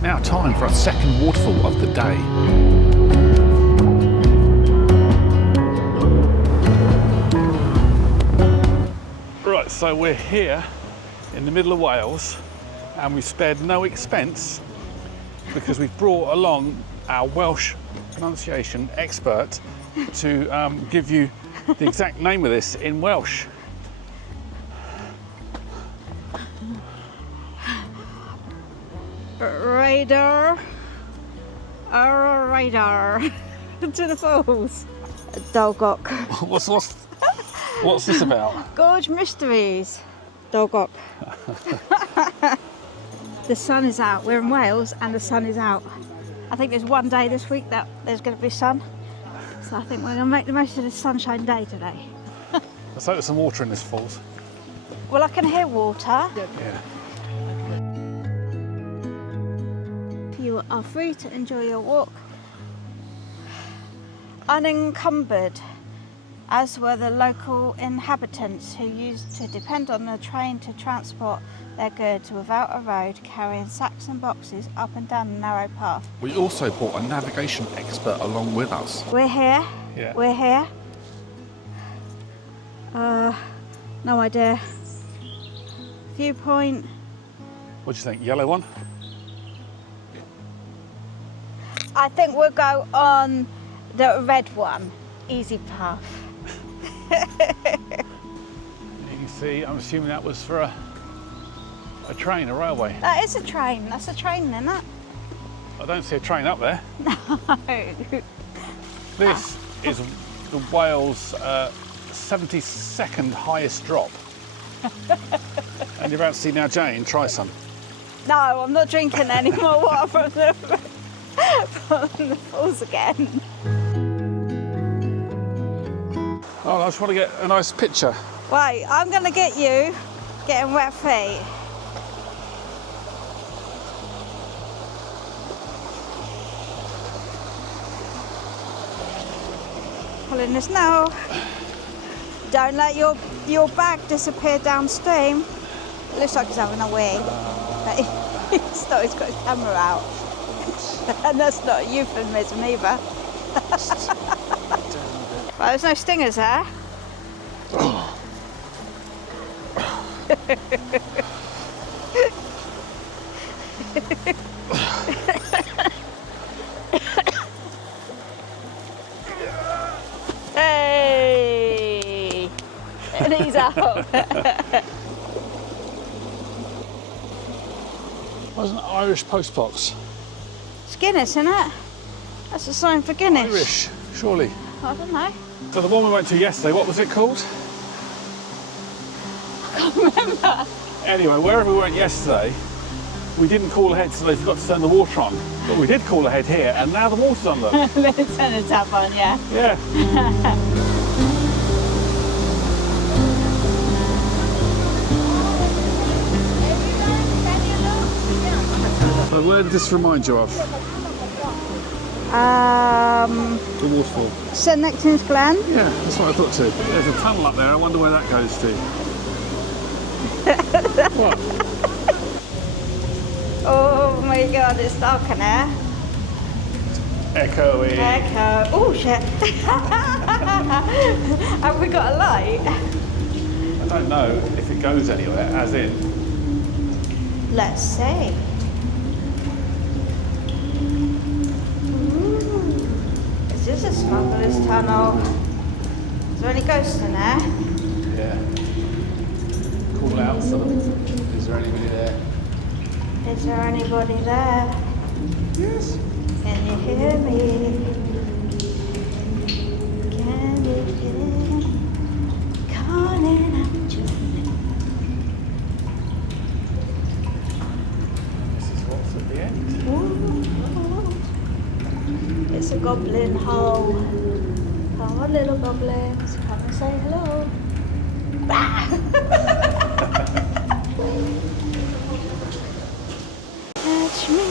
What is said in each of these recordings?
It's now time for our second waterfall of the day. Right, so we're here in the middle of Wales and we've spared no expense because we've brought along our Welsh pronunciation expert to give you the exact name of this in Welsh. Radar to the falls. Dol-goch. What's this about? Gorge Mysteries. Dol-goch. The sun is out. We're in Wales and the sun is out. I think there's one day this week that there's going to be sun. So I think we're going to make the most of this sunshine day today. Let's hope there's some water in this falls. Well, I can hear water. Yeah. You are free to enjoy your walk unencumbered, as were the local inhabitants who used to depend on the train to transport their goods without a road, carrying sacks and boxes up and down the narrow path. We also brought a navigation expert along with us. We're here. Yeah. We're here. No idea. Viewpoint. What do you think? Yellow one? I think we'll go on the red one. Easy path. You can see, I'm assuming that was for a train, a railway. That is a train. That's a train, isn't it? I don't see a train up there. No. This is the Wales 72nd highest drop. And you're about to see now Jane try some. No, I'm not drinking any more water from the falls again. Oh, I just want to get a nice picture. Right, I'm going to get you getting wet feet. Pulling this now. Don't let your bag disappear downstream. It looks like he's having a wee. But he's got his camera out. And that's not a euphemism either. Well, there's no stingers there. Hey! And he's out. Where's an Irish postbox? It's Guinness, isn't it? That's a sign for Guinness. Irish, surely. I don't know. So the one we went to yesterday, what was it called? I can't remember. Anyway, wherever we went yesterday, we didn't call ahead so they forgot to turn the water on. But we did call ahead here, and now the water's on them. Let's turn the tap on, yeah. Yeah. So where did this remind you of? The waterfall. St Nectan's Glen. Yeah, that's what I thought too. There's a tunnel up there, I wonder where that goes to. What? Oh my god, it's dark in there. Echoey. Echo. Oh shit. Have we got a light? I don't know if it goes anywhere, as in. Let's see. Is this a smuggler's tunnel? Is there any ghosts in there? Yeah. Call out for them. Is there anybody there? Is there anybody there? Yes. Can you hear me? Can you hear me? Calling out your name. This is what's at the end. Ooh. It's a goblin hole. Come on, little goblins, come and say hello. Catch me.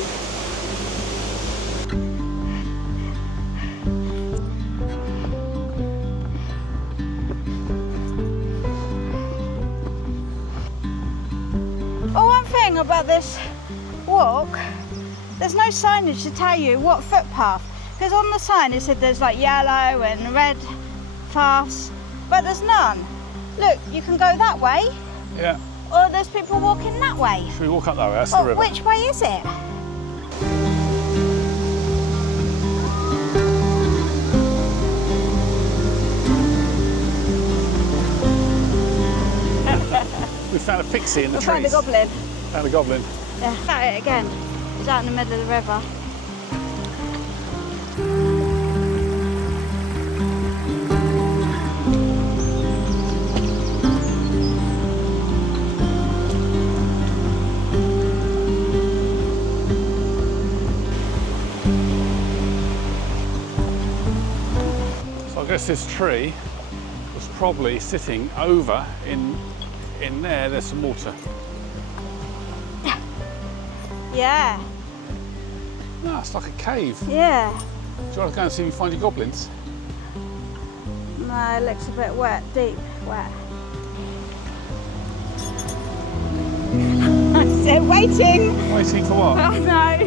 Oh, one thing about this walk, there's no signage to tell you what footpath. Because on the sign it said there's like yellow and red paths, but there's none. Look, you can go that way. Yeah. Or there's people walking that way. Should we walk up that way? That's the river. Which way is it? We found a pixie in the trees. Found a goblin. Found a goblin. Yeah, found it again. It's out in the middle of the river. So I guess this tree was probably sitting over in there. There's some water. Yeah. No, it's like a cave. Yeah. Do you want to go and see if you find your goblins? No, it looks a bit wet, deep wet. I'm still waiting. Waiting for what? Oh no.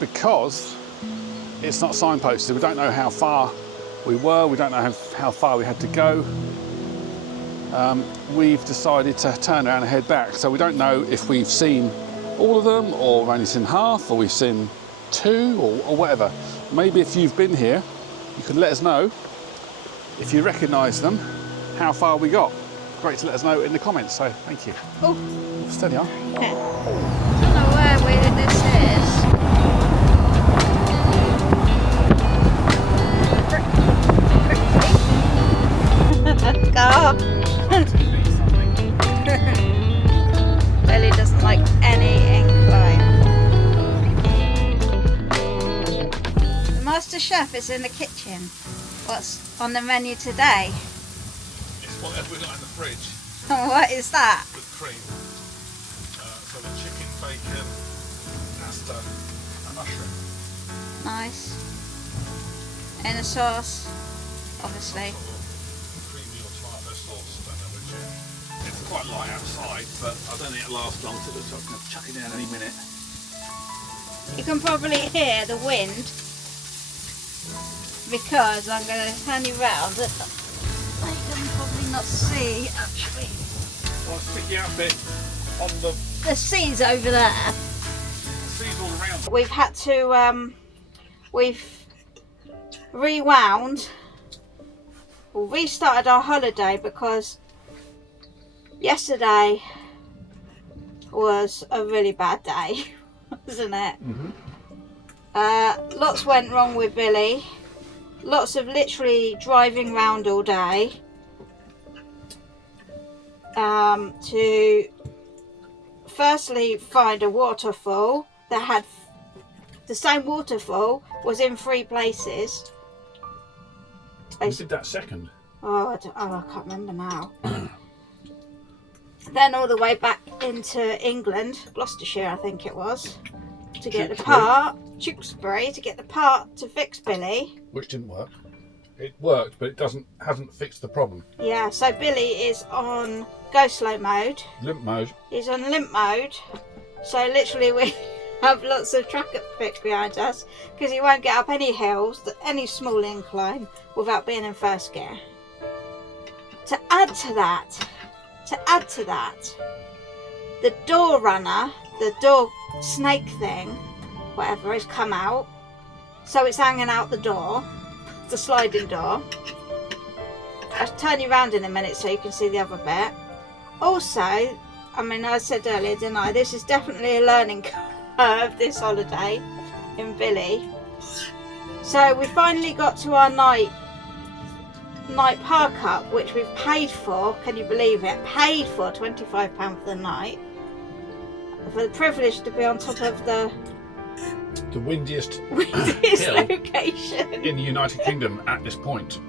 Because it's not signposted, we don't know how far we were, we don't know how far we had to go. We've decided to turn around and head back, so we don't know if we've seen all of them, or only seen half, or we've seen two, or whatever. Maybe if you've been here, you can let us know if you recognise them, how far we got. Great to let us know in the comments, so thank you. Oh. Steady on. Yeah. I don't know where this is. Go. Billy doesn't like any incline. The master chef is in the kitchen. What's on the menu today? It's whatever we got in the fridge. What is that? With cream. So the chicken, bacon, pasta, and mushroom. Nice. And a sauce, obviously. Creamy or tomato sauce, don't know which. It's quite light outside, but I don't think it'll last long, so I'm going to chuck it down any minute. You can probably hear the wind because I'm going to turn you round. I can probably not see actually. Well, stick the outfit on The sea's over there. seas all around. We've had to, we've rewound, or restarted our holiday because yesterday was a really bad day, wasn't it? Mm-hmm. Lots went wrong with Billy. Lots of literally driving round all day to firstly find a waterfall that had the same waterfall was in 3 places. You did that second. I can't remember now. Then all the way back into England, Gloucestershire I think it was, to get the part, Tewkesbury, to get the part to fix Billy. Which didn't work. It worked, but it hasn't fixed the problem. Yeah, so Billy is on go slow mode. Limp mode. He's on limp mode. So literally we have lots of traffic behind us because he won't get up any hills, any small incline without being in first gear. To add to that, the door runner, the door snake thing, whatever, has come out. So it's hanging out the door, the sliding door. I'll turn you around in a minute so you can see the other bit. Also, I mean, I said earlier, didn't I? This is definitely a learning curve, this holiday in Billy. So we finally got to our night park up, which we've paid for. Can you believe it? Paid for £25 for the night. For the privilege to be on top of the windiest hill location in the United Kingdom at this point.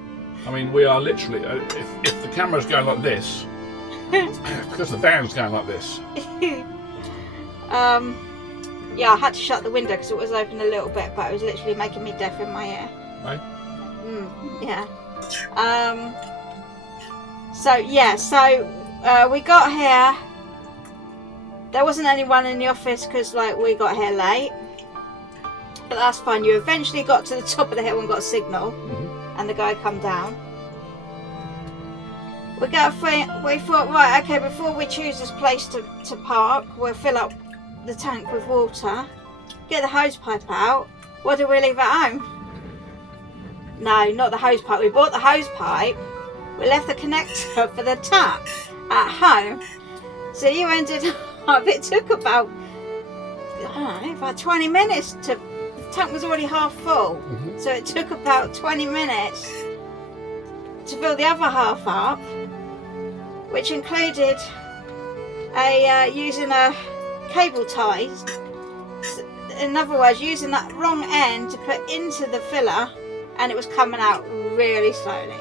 I mean, we are literally, if the camera's going like this, because the van's going like this. Yeah, I had to shut the window because it was open a little bit, but it was literally making me deaf in my ear. Right? Yeah. So we got here There wasn't anyone in the office because like we got here late. But that's fine. You eventually got to the top of the hill and got a signal, and the guy come down. We thought, right, okay, before we choose this place to park, we'll fill up the tank with water, get the hose pipe out. What do we leave at home? No, not the hose pipe. We bought the hose pipe. We left the connector for the tap at home. So you ended up, it took about, I don't know, about 20 minutes to, the tank was already half full. So it took about 20 minutes to fill the other half up, which included using a cable tie. In other words, using that wrong end to put into the filler, and it was coming out really slowly.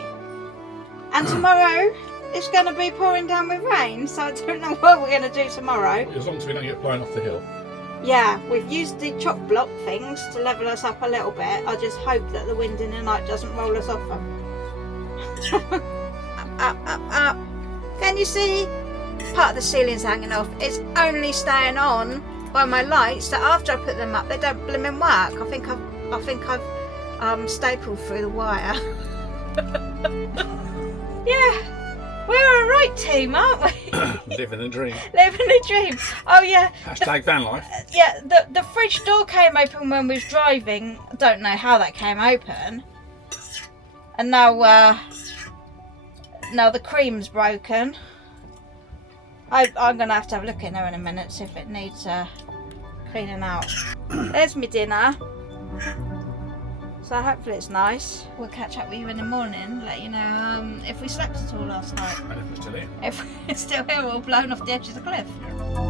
And tomorrow it's going to be pouring down with rain, so I don't know what we're going to do tomorrow. As long as we don't get blown off the hill. Yeah, we've used the chock block things to level us up a little bit. I just hope that the wind in the night doesn't roll us off them. Up. Can you see? Part of the ceiling's hanging off. It's only staying on by my lights, so after I put them up, they don't blimmin' work. I think I've stapled through the wire. Yeah. We're a right team, aren't we? Living the dream. Living the dream. Oh yeah. Hashtag Vanlife. Yeah, the fridge door came open when we was driving. I don't know how that came open. And now the cream's broken. I'm going to have a look in there in a minute, see if it needs cleaning out. There's my dinner. So hopefully it's nice. We'll catch up with you in the morning, let you know if we slept at all last night. And if we're still here. If we're still here or blown off the edge of the cliff. Yeah.